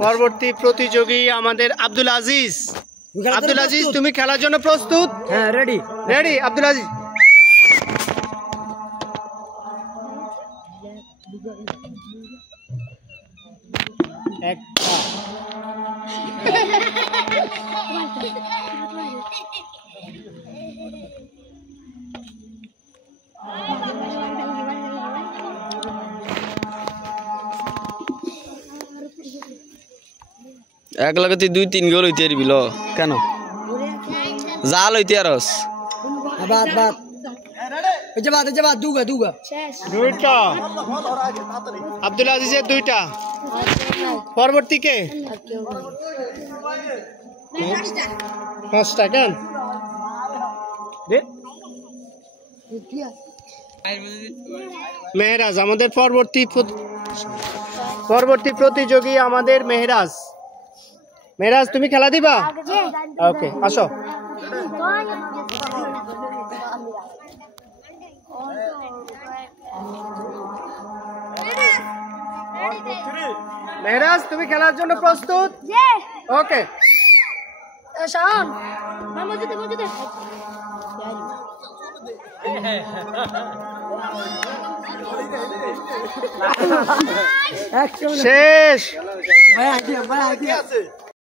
পরবর্তী প্রতিযোগী আমাদের আব্দুল আজিজ। আব্দুল আজিজ, তুমি খেলার জন্য প্রস্তুত? হ্যাঁ, রেডি রেডি আব্দুল আজিজ। এক লগে তুই 2-3 গোল হইতে পারবি ল কেন জাল হইতে আরস বাদ বাদ এই যে বাদ দুগা দুইটা আব্দুল আজিজের দুইটা। পরবর্তী কে? পাঁচটা কেন? মেহরাজ আমাদের পরবর্তী প্রতিযোগী আমাদের মেহরাজ। মেহরাজ, তুমি খেলা দিবা? ওকে, আসো। মেহরাজ, তুমি খেলার জন্য প্রস্তুত? ওকে। শেষ।